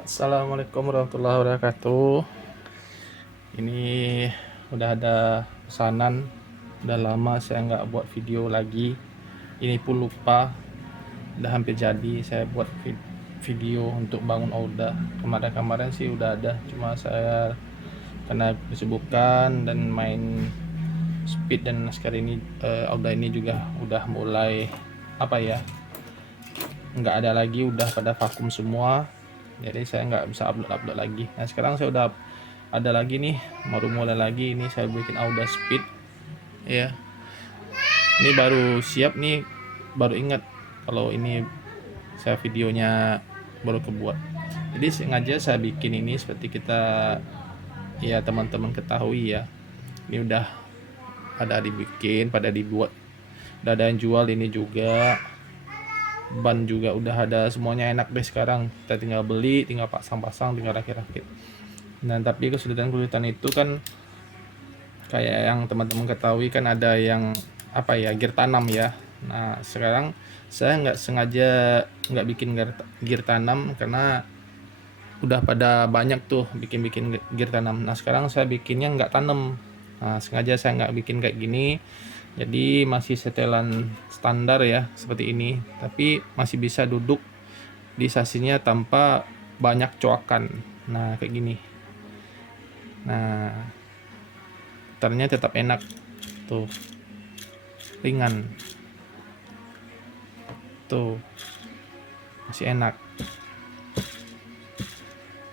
Assalamualaikum warahmatullahi wabarakatuh. Ini udah ada pesanan. Udah lama saya nggak buat video lagi. Ini pun lupa. Udah hampir jadi saya buat video untuk bangun Auda. Kemarin-kemarin sih udah ada. Cuma saya karena kesibukan dan main speed dan sekarang ini Auda ini juga udah mulai nggak ada lagi, udah pada vakum semua, jadi saya nggak bisa upload lagi. Nah sekarang saya udah ada lagi nih, baru mulai lagi. Ini saya bikin Auda Speed ya, ini baru siap nih, baru ingat kalau ini saya videonya baru kebuat. Jadi sengaja saya bikin ini seperti kita ya teman-teman ketahui ya, ini udah pada dibikin, pada dibuat, udah ada yang jual ini juga. Ban juga udah ada, semuanya enak deh. Sekarang kita tinggal beli, tinggal pasang-pasang, tinggal rakit-rakit. Nah tapi kesulitan-kesulitan itu kan kayak yang teman-teman ketahui kan, ada yang gear tanam ya. Nah sekarang saya nggak sengaja nggak bikin gear tanam karena udah pada banyak tuh bikin gear tanam. Nah sekarang saya bikinnya nggak tanam. Nah sengaja saya nggak bikin kayak gini, jadi masih setelan standar ya seperti ini, tapi masih bisa duduk di sasinya tanpa banyak coakan. Nah kayak gini. Nah putarnya tetap enak tuh, ringan tuh, masih enak.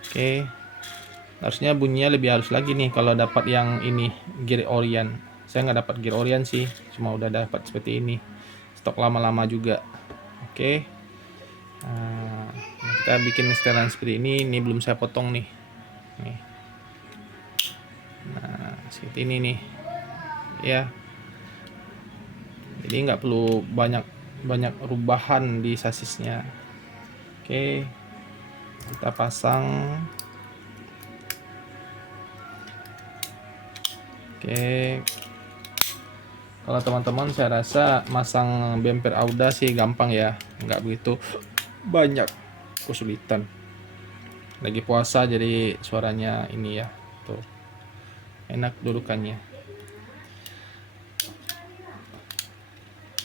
Oke, harusnya bunyinya lebih halus lagi nih kalau dapat yang ini gear Orion. Saya nggak dapat gear Orion sih, cuma udah dapat seperti ini, stok lama-lama juga. Oke, nah, kita bikin setelan seperti ini. Ini belum saya potong nih. Nah seperti ini nih ya, jadi nggak perlu banyak rubahan di sasisnya. Oke, kita pasang. Oke, kalau teman-teman saya rasa masang bumper Auda sih gampang ya, nggak begitu banyak kesulitan. Lagi puasa jadi suaranya ini ya, tuh enak dudukannya.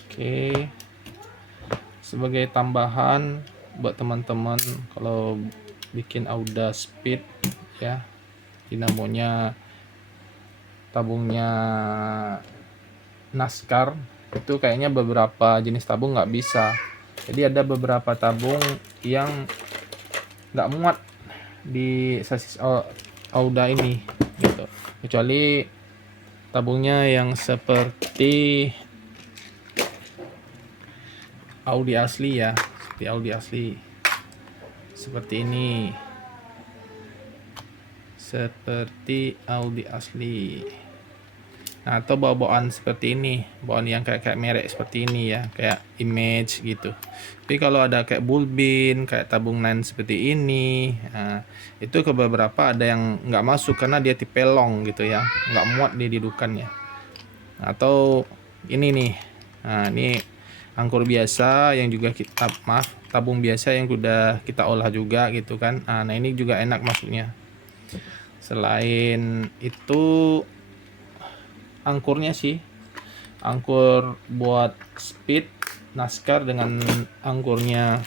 Oke, sebagai tambahan buat teman-teman kalau bikin Auda Speed ya, dinamonya tabungnya NASCAR itu kayaknya beberapa jenis tabung nggak bisa. Jadi ada beberapa tabung yang nggak muat di sasis Auda ini gitu, kecuali tabungnya yang seperti Audi asli ya, seperti Audi asli seperti ini, seperti Audi asli. Nah atau bawaan seperti ini, bawaan yang kayak merek seperti ini ya, kayak Image gitu. Tapi kalau ada kayak Bullbin, kayak tabung 9 seperti ini, nah, itu ke beberapa ada yang nggak masuk karena dia tipe long gitu ya, nggak muat di didukannya. Atau ini nih, nah ini angkur biasa yang juga kita tabung biasa yang udah kita olah juga gitu kan. Nah ini juga enak masuknya. Selain itu angkurnya sih, angkur buat speed NASCAR dengan angkurnya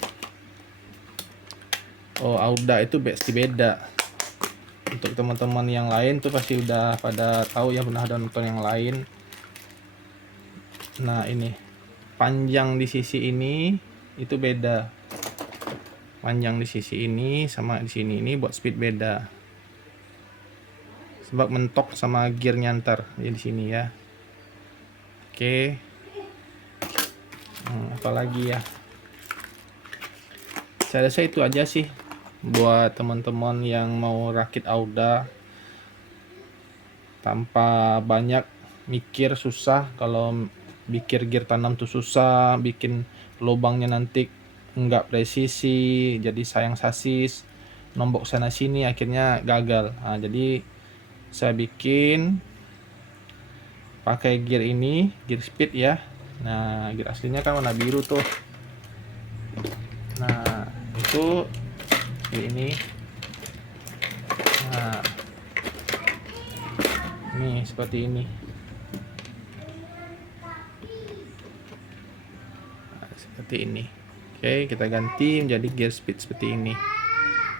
Auda itu pasti beda. Untuk teman-teman yang lain tuh pasti udah pada tahu ya, pernah ada nonton yang lain. Nah ini panjang di sisi ini itu beda, panjang di sisi ini sama di sini, ini buat speed beda, sebab mentok sama gearnya ntar ya di sini ya. Oke, apalagi ya, saya rasa itu aja sih buat teman-teman yang mau rakit Auda tanpa banyak mikir. Susah kalau bikin gear tanam tuh susah, bikin lubangnya nanti nggak presisi, jadi sayang sasis, nombok sana sini akhirnya gagal. Nah jadi saya bikin pakai gear ini, gear speed ya. Nah gear aslinya kan warna biru tuh. Nah itu ini Nah, ini seperti ini. Nah, seperti ini. Oke, kita ganti menjadi gear speed seperti ini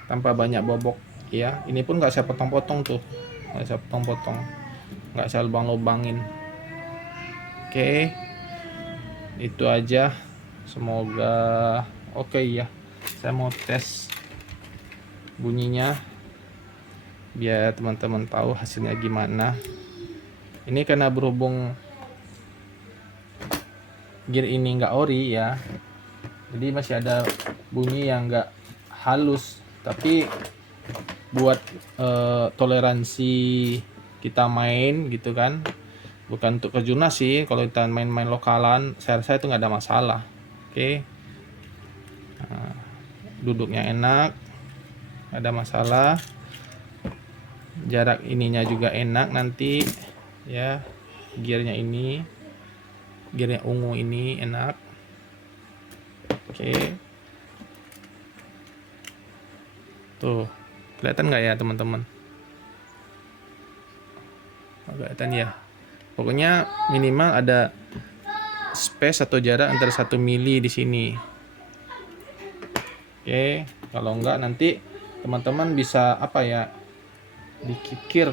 tanpa banyak bobok ya. Ini pun nggak saya potong-potong tuh, nggak saya potong-potong, nggak saya lubang-lubangin. Oke, itu aja. Semoga oke ya. Saya mau tes bunyinya biar teman-teman tahu hasilnya gimana. Ini karena berhubung gear ini nggak ori ya, jadi masih ada bunyi yang nggak halus, tapi buat toleransi kita main gitu kan, bukan untuk kejurnas sih. Kalau kita main-main lokalan, saya rasa itu nggak ada masalah. Oke. Nah, duduknya enak, nggak ada masalah. Jarak ininya juga enak nanti ya. Gearnya ini, gearnya ungu ini enak. Oke. Tuh, kelihatan nggak ya teman-teman? Kelihatan ya. Pokoknya minimal ada space atau jarak antara 1 mili di sini. Oke, kalau enggak nanti teman-teman bisa apa ya, dikikir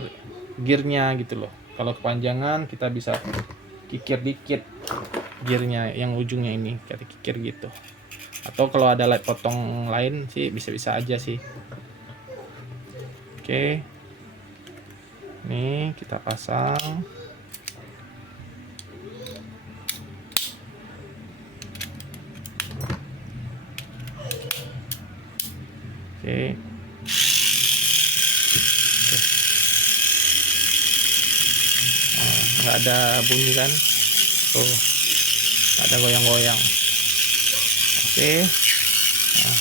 gearnya gitu loh. Kalau kepanjangan kita bisa kikir dikit gearnya yang ujungnya ini, kayak kikir gitu. Atau kalau ada light potong lain sih bisa-bisa aja sih. Oke, nih kita pasang. Oke. Nah, nggak ada bunyi kan? Tuh, nggak ada goyang-goyang. Oke. Nah,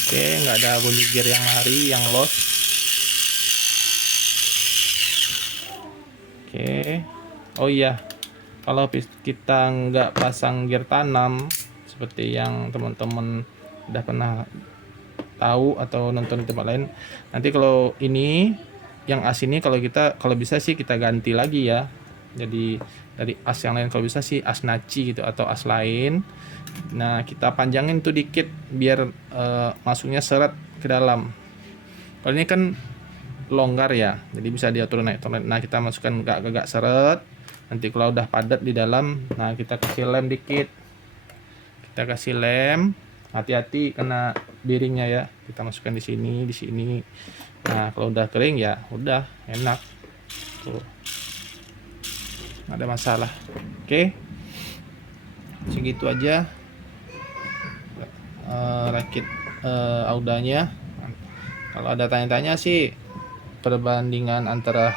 oke, nggak ada bunyi gear yang lari, yang lost. Oke. Oh iya, kalau kita nggak pasang gear tanam seperti yang teman-teman udah pernah tahu atau nonton di tempat lain, nanti kalau ini yang as ini kalau bisa sih kita ganti lagi ya. Jadi dari as yang lain kalau bisa sih as naci gitu atau as lain. Nah, kita panjangin tuh dikit biar masuknya seret ke dalam. Kalau ini kan longgar ya, jadi bisa diatur naik turun. Nah, kita masukkan agak seret. Nanti kalau udah padat di dalam, nah kita kasih lem dikit. Kita kasih lem. Hati-hati kena biringnya ya. Kita masukkan di sini, di sini. Nah, kalau udah kering ya udah enak. Tuh. Nggak ada masalah. Oke. Segitu aja rakit Audanya. Kalau ada tanya-tanya sih, perbandingan antara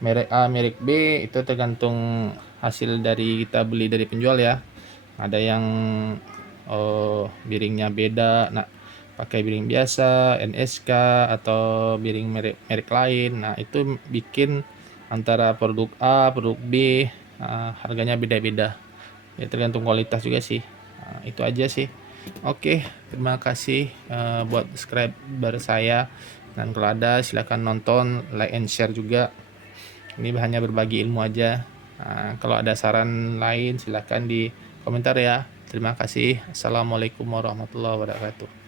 merek A, merek B itu tergantung hasil dari kita beli dari penjual ya. Ada yang biringnya beda, nah pakai biring biasa, NSK atau biring merek lain. Nah, itu bikin antara produk A, produk B harganya beda-beda. Ya tergantung kualitas juga sih. Nah, itu aja sih. Oke, terima kasih buat subscriber saya. Dan kalau ada silahkan nonton, like and share juga. Ini hanya berbagi ilmu aja. Nah, kalau ada saran lain silahkan di komentar ya. Terima kasih. Assalamualaikum warahmatullahi wabarakatuh.